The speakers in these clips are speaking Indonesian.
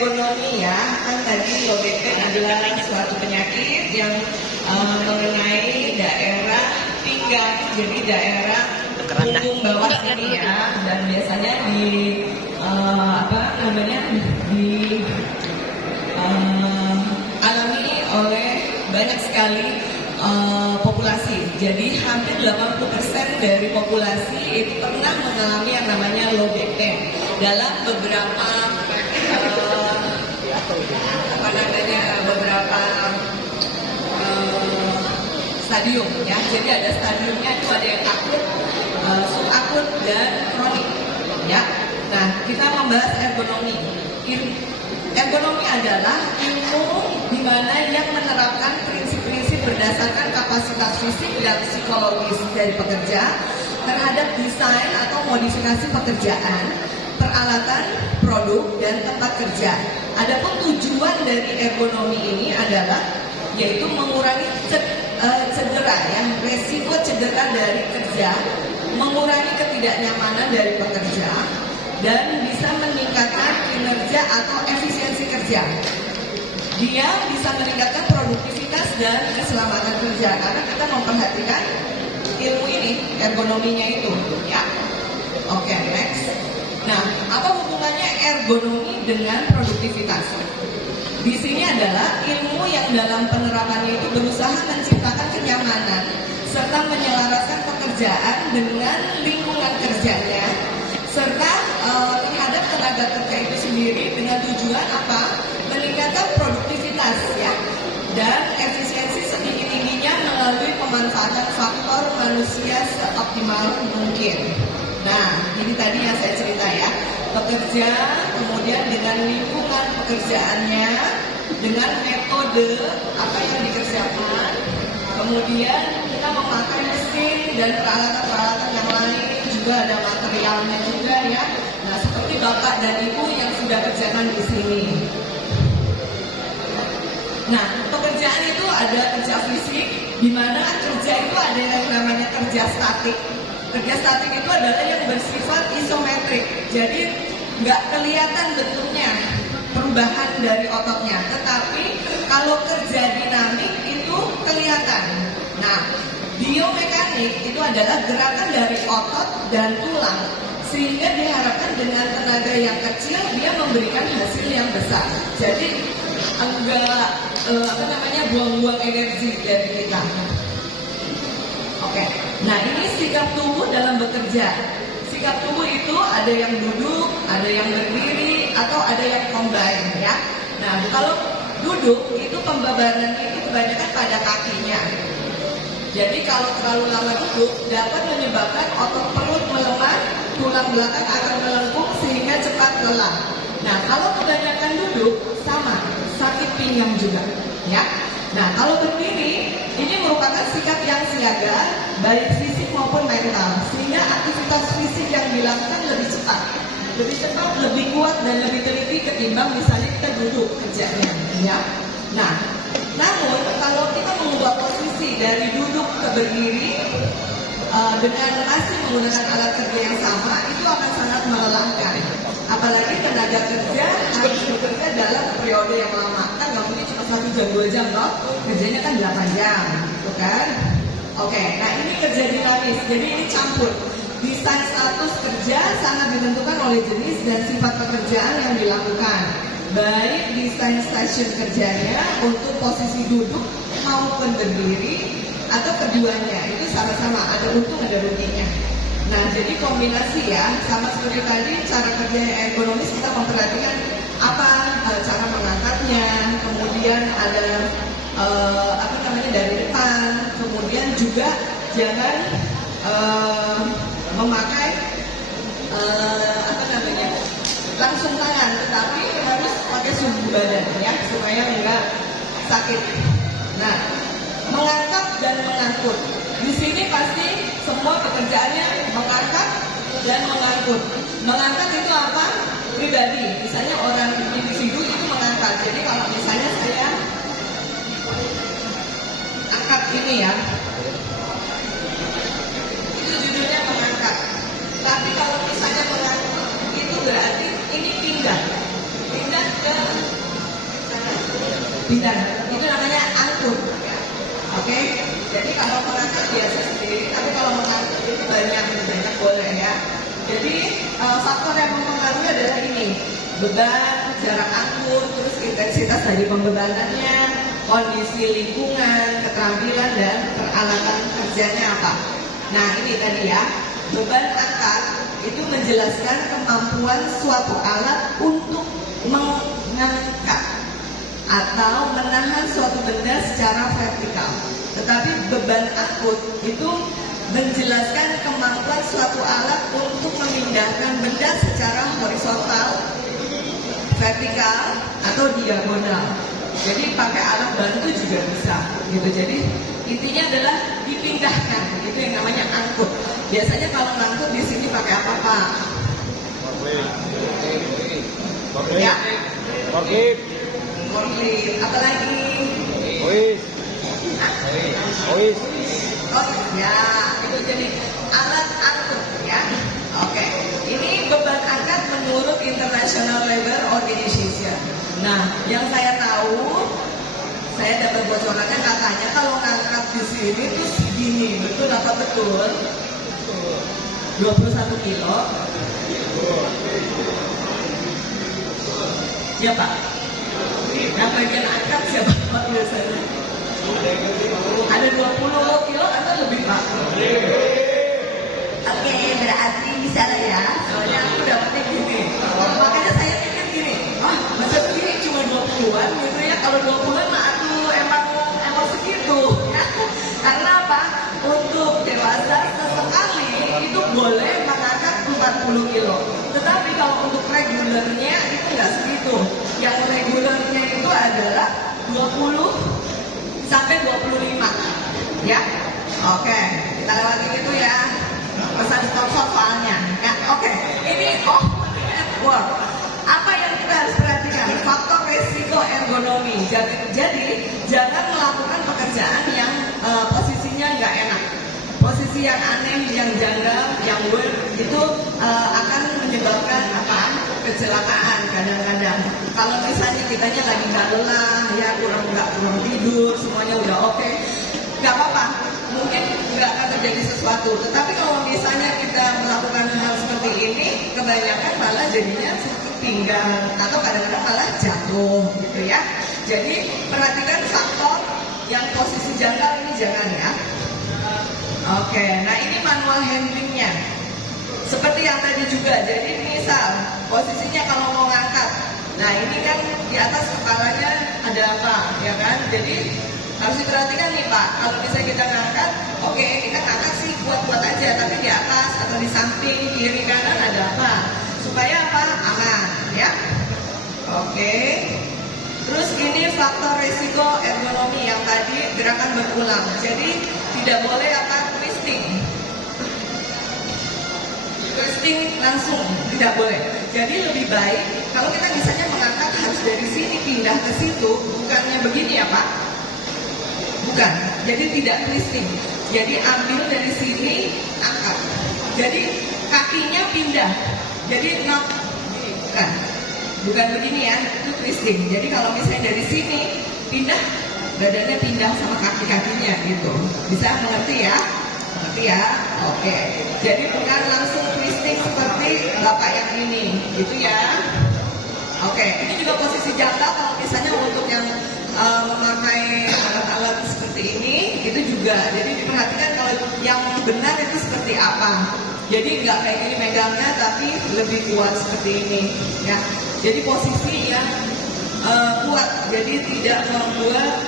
ergonomi ya, kan tadi low back pain adalah suatu penyakit yang mengenai daerah pinggang, jadi daerah punggung bawah sini ya, dan biasanya di alami oleh banyak sekali populasi. Jadi hampir 80% dari populasi itu pernah mengalami yang namanya low back pain dalam beberapa stadium ya. Jadi ada stadiumnya itu, ada yang akut, subakut, dan kronik ya. Nah, kita membahas ergonomi. Ergonomi adalah ilmu di mana yang menerapkan prinsip-prinsip berdasarkan kapasitas fisik dan psikologis dari pekerja terhadap desain atau modifikasi pekerjaan, peralatan, produk, dan tempat kerja. Adapun tujuan dari ergonomi ini adalah yaitu mengurangi cedera ya, resiko cedera dari kerja, mengurangi ketidaknyamanan dari pekerja, dan bisa meningkatkan kinerja atau efisiensi kerja. Dia bisa meningkatkan produktivitas dan keselamatan kerja karena kita memperhatikan ilmu ini, ergonominya itu ya. Oke, next. Nah, apa hubungannya ergonomi dengan produktivitas? Di sini adalah ilmu yang dalam penerapannya itu berusaha menciptakan kenyamanan serta menyelaraskan pekerjaan dengan lingkungan kerjanya serta terhadap tenaga kerja itu sendiri dengan tujuan apa? Meningkatkan produktivitas ya dan efisiensi setinggi-tingginya melalui pemanfaatan faktor manusia seoptimal mungkin. Nah, ini tadi yang saya cerita ya, pekerja kemudian dengan lingkungan pekerjaannya, dengan metode apa yang dikerjakan, kemudian kita memakai mesin dan peralatan-peralatan yang lain, juga ada materialnya juga ya. Nah, seperti Bapak dan Ibu yang sudah kerjakan di sini. Nah, pekerjaan itu ada kerja fisik, di mana kerja itu ada yang namanya kerja statik. Kerja statik itu adalah yang bersifat isometrik, jadi nggak kelihatan bentuknya perubahan dari ototnya. Tetapi kalau kerja dinamik itu kelihatan. Nah, biomekanik itu adalah gerakan dari otot dan tulang, sehingga diharapkan dengan tenaga yang kecil dia memberikan hasil yang besar. Jadi enggak buang-buang energi dari kita. Oke. Nah, ini sikap tubuh dalam bekerja. Sikap tubuh itu ada yang duduk, ada yang berdiri, atau ada yang combine ya. Nah, kalau duduk itu pembabarannya itu kebanyakan pada kakinya. Jadi kalau terlalu lama duduk dapat menyebabkan otot perut melemah, tulang belakang akan melengkung sehingga cepat lelah. Nah, kalau kebanyakan duduk sama, sakit pinggang juga ya. Nah, kalau berdiri ini merupakan sikap yang siaga baik fisik maupun mental, sehingga aktivitas fisik yang dilakukan lebih cepat, lebih kuat dan lebih teliti ketimbang misalnya kita duduk kerjanya ya. Nah, namun kalau kita mengubah posisi dari duduk ke berdiri dengan masih menggunakan alat kerja yang sama, itu akan sangat melelahkan. Apalagi tenaga kerja harus bekerja dalam periode yang lama, kan nggak mungkin cuma 1 jam 2 jam loh, kerjanya kan 8 jam, gitu kan? Oke, nah ini kerja dinamis, jadi ini campur. Desain status kerja sangat ditentukan oleh jenis dan sifat pekerjaan yang dilakukan, baik desain stasiun kerjanya untuk posisi duduk maupun berdiri atau keduanya, itu sama-sama ada untung ada ruginya. Nah, jadi kombinasi ya, sama seperti tadi cara kerja yang ergonomis kita memperhatikan apa cara mengangkatnya, kemudian ada dari depan, kemudian juga jangan memakai langsung tangan, tetapi harus pakai sumbu badan ya supaya enggak sakit. Nah, mengangkat dan mengangkut. Di sini pasti semua pekerjaannya mengangkat dan mengangkut. Mengangkat itu apa? Pribadi. Misalnya orang individu itu mengangkat. Jadi kalau misalnya saya angkat ini ya, itu judulnya mengangkat. Tapi kalau misalnya mengangkut itu berarti ini pindah ke pindah. Itu namanya angkut. Ya. Oke, jadi kalau mengangkat biasa sendiri, tapi kalau mengangkut itu banyak boleh ya. Jadi faktor yang mempengaruhi adalah ini, beban, jarak angkut, terus intensitas dari pembebanannya, kondisi lingkungan, keterampilan dan peralatan kerjanya apa. Nah ini tadi ya, beban angkat itu menjelaskan kemampuan suatu alat untuk mengangkat atau menahan suatu benda secara vertikal. Tetapi beban angkut itu menjelaskan kemampuan suatu alat untuk memindahkan benda secara horizontal, vertikal, atau diagonal. Jadi pakai alat bantu juga bisa, gitu. Jadi intinya adalah dipindahkan, itu yang namanya angkut. Biasanya kalau ngangkut di sini pakai apa Pak? Ya. Forklift. Apalagi? Hois. Oh ya, itu jadi alat angkut ya. Oke, ini beban angkat menurut International Labour Organization. Nah, yang saya tahu, saya dapat bocorannya katanya kalau ngangkat di sini tuh segini, betul apa betul? 21 kilo. Ya Pak. Nah bagian angkat siapa Pak biasanya? Ada 20 kilo atau lebih Pak? Oke, berarti bisa lah ya. Soalnya aku dapetnya gini. Makanya saya pikir gini, masa begini cuma 20-an gitu ya. Kalau 20-an mah aku emang segitu ya. Karena apa? Untuk dewasa sesekali itu boleh mengangkat 40 kilo. Tetapi kalau untuk regulernya itu nggak segitu. Yang regulernya itu adalah 20 sampai 25 ya. Oke, kita lewatin itu ya. Pesan stop soalnya ya. Oke, ini at work. Apa yang kita harus perhatikan? Faktor resiko ergonomi. Jadi jangan melakukan pekerjaan yang posisinya nggak enak. Posisi yang aneh, yang janggal, yang weird itu akan menyebabkan apa? Kecelakaan kadang-kadang. Kalau misalnya kitanya lagi nggak lelah, ya kurang tidur, semuanya udah oke, nggak apa-apa. Mungkin nggak akan terjadi sesuatu. Tetapi kalau misalnya kita melakukan hal seperti ini, kebanyakan malah jadinya sakit pinggang atau kadang-kadang malah jatuh, gitu ya. Jadi perhatikan faktor yang posisi janggal ini jangan ya. Oke, nah ini manual handlingnya. Seperti yang tadi juga, jadi misal posisinya kalau mau ngangkat, nah ini kan di atas kepalanya ada apa, ya kan? Jadi harus diperhatikan nih Pak, kalau misalnya kita ngangkat, oke, kita ngangkat sih kuat-kuat aja, tapi di atas atau di samping, kiri kanan ada apa? Supaya apa? Aman, ya. Oke. Terus ini faktor resiko ergonomi yang tadi gerakan berulang. Jadi tidak boleh apa? Twisting langsung, tidak boleh. Jadi lebih baik kalau kita misalnya mengangkat harus dari sini pindah ke situ, bukannya begini ya Pak? Bukan. Jadi tidak twisting. Jadi ambil dari sini, angkat. Jadi kakinya pindah. Jadi bukan begini ya, itu twisting. Jadi kalau misalnya dari sini pindah, badannya pindah sama kaki-kakinya gitu. Bisa mengerti ya? Mengerti ya? Oke. Jadi bukan langsung twisting seperti Bapak yang ini, gitu ya. Oke, ini juga posisi jangka kalau misalnya untuk yang memakai alat-alat seperti ini, itu juga. Jadi diperhatikan kalau yang benar itu seperti apa. Jadi nggak kayak gini megangnya, tapi lebih kuat seperti ini, ya. Jadi posisi yang kuat, jadi tidak membuat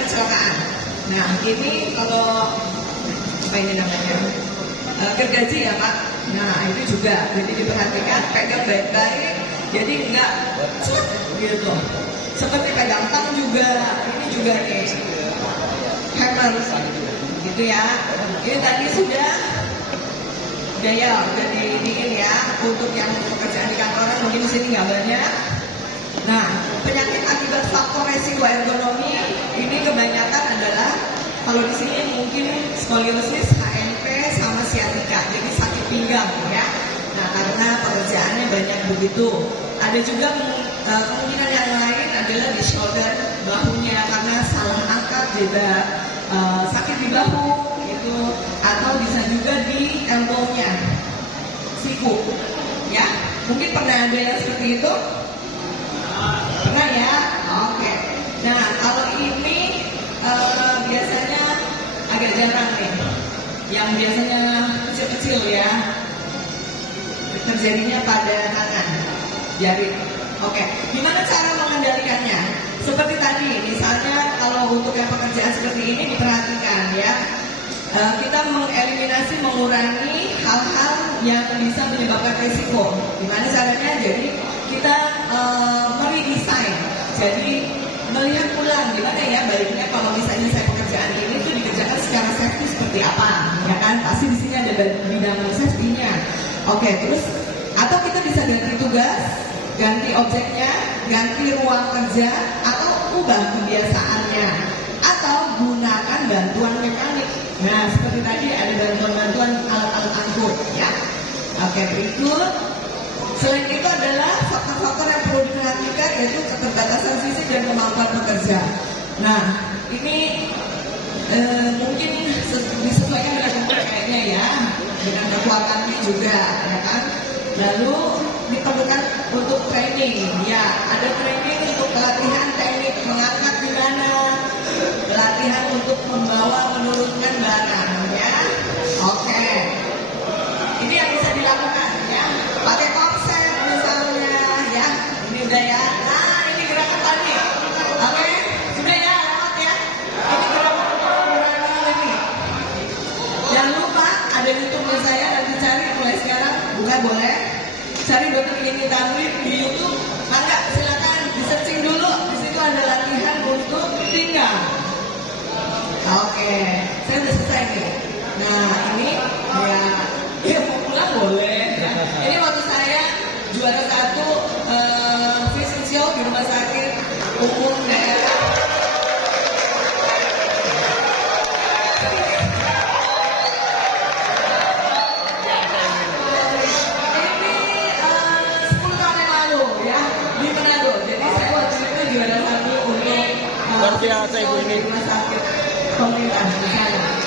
kecelakaan. Nah, ini kalau apa ini namanya gergaji ya Pak. Nah itu juga, jadi diperhatikan, pegang baik-baik, jadi enggak gitu. Seperti pegang tang juga, ini juga nih hammer, gitu ya. Ini tadi sudah ya udah dingin ya. Untuk yang pekerjaan di kantoran mungkin di sini nggak banyak. Nah, penyakit akibat faktor resiko ergonomi ini kebanyakan adalah kalau di sini mungkin skoliosis, HNP, sama siatika, jadi sakit pinggang ya. Nah, karena pekerjaannya banyak begitu. Ada juga Kemungkinan yang lain adalah di shoulder, bahunya karena salah angkat juga sakit di bahu gitu, atau bisa juga di elbow-nya, siku, ya. Mungkin pernah ada yang seperti itu? Pernah ya? Oke. Nah, kalau ini biasanya agak jarang nih. Yang biasanya kecil-kecil ya, terjadinya pada tangan, jari. Oke, gimana cara mengendalikannya? Seperti tadi, misalnya kalau untuk yang pekerjaan seperti ini diperhatikan ya, kita mengeliminasi, mengurangi hal-hal yang bisa menyebabkan risiko. Gimana caranya? Jadi kita meredesain. Jadi melihat ulang gimana ya baiknya kalau misalnya saya pekerjaan ini tuh dikerjakan secara safety seperti apa, ya kan? Pasti di sini ada bidang safety-nya. Oke, terus atau kita bisa ganti tugas, ganti objeknya, ganti ruang kerja, atau ubah kebiasaannya, atau gunakan bantuan mekanik. Nah, seperti tadi ada bantuan-bantuan alat-alat angkut, ya. Oke, berikut. Selain itu adalah faktor-faktor yang perlu diperhatikan, yaitu keterbatasan fisik dan kemampuan bekerja. Nah, ini mungkin disesuaikan dengan umur kayaknya ya, dengan kekuatannya juga, ya kan. Lalu diperlukan untuk training, ya ada training untuk pelatihan teknik mengangkat di mana, pelatihan untuk membawa menurunkan barang, ya. Oke, ini yang bisa dilakukan ya, pakai korset misalnya, ya. Ini udah ya. Nah, ini gerakan tadi. Oke, sudah ya, lewat ya. Ini gerakan mengurangi limit. Jangan lupa ada YouTube saya, nanti cari mulai sekarang, bukan boleh. Cari Dokter Yeni Tamrin di YouTube, maka silakan di searching dulu. Di situ ada latihan untuk pinggang. Oke, saya udah selesai nih. Nah, ini ya mau pulang boleh. Ini waktu saya juara 1 fashion show di rumah sakit umum daerah. Luar biasa ibu ini. Rumah sakit pemerintah di sana.